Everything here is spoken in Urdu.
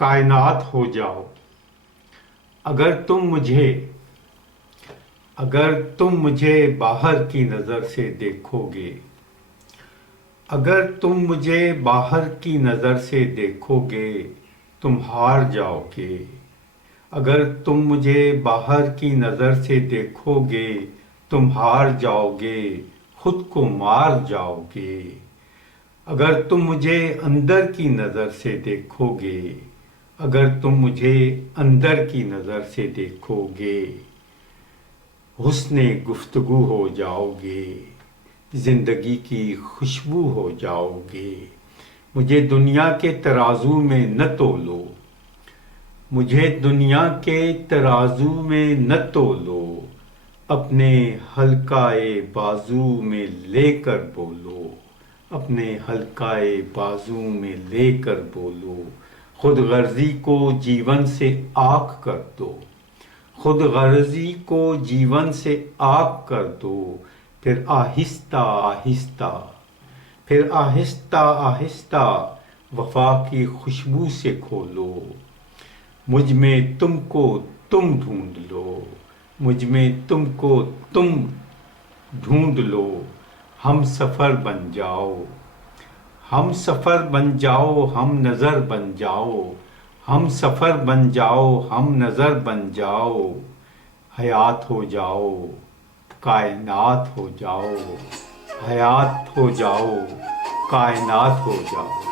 کائنات ہو جاؤ۔ اگر تم مجھے باہر کی نظر سے دیکھو گے، اگر تم مجھے باہر کی نظر سے دیکھو گے تم ہار جاؤ گے۔ اگر تم مجھے باہر کی نظر سے دیکھو گے تم ہار جاؤ گے، خود کو مار جاؤ گے۔ اگر تم مجھے اندر کی نظر سے دیکھو گے، اگر تم مجھے اندر کی نظر سے دیکھو گے، حسن گفتگو ہو جاؤ گے، زندگی کی خوشبو ہو جاؤ گے۔ مجھے دنیا کے ترازو میں نہ تولو، مجھے دنیا کے ترازو میں نہ تولو، اپنے حلقۂ بازو میں لے کر بولو، اپنے حلقۂ بازو میں لے کر بولو۔ خود غرضی کو جیون سے آگ کر دو، خود غرضی کو جیون سے آگ کر دو، پھر آہستہ آہستہ، پھر آہستہ آہستہ وفا کی خوشبو سے کھولو۔ مجھ میں تم کو تم ڈھونڈ لو، مجھ میں تم کو تم ڈھونڈ لو، ہم سفر بن جاؤ، ہم سفر بن جاؤ، ہم نظر بن جاؤ، ہم سفر بن جاؤ، ہم نظر بن جاؤ، حیات ہو جاؤ، کائنات ہو جاؤ، حیات ہو جاؤ، کائنات ہو جاؤ۔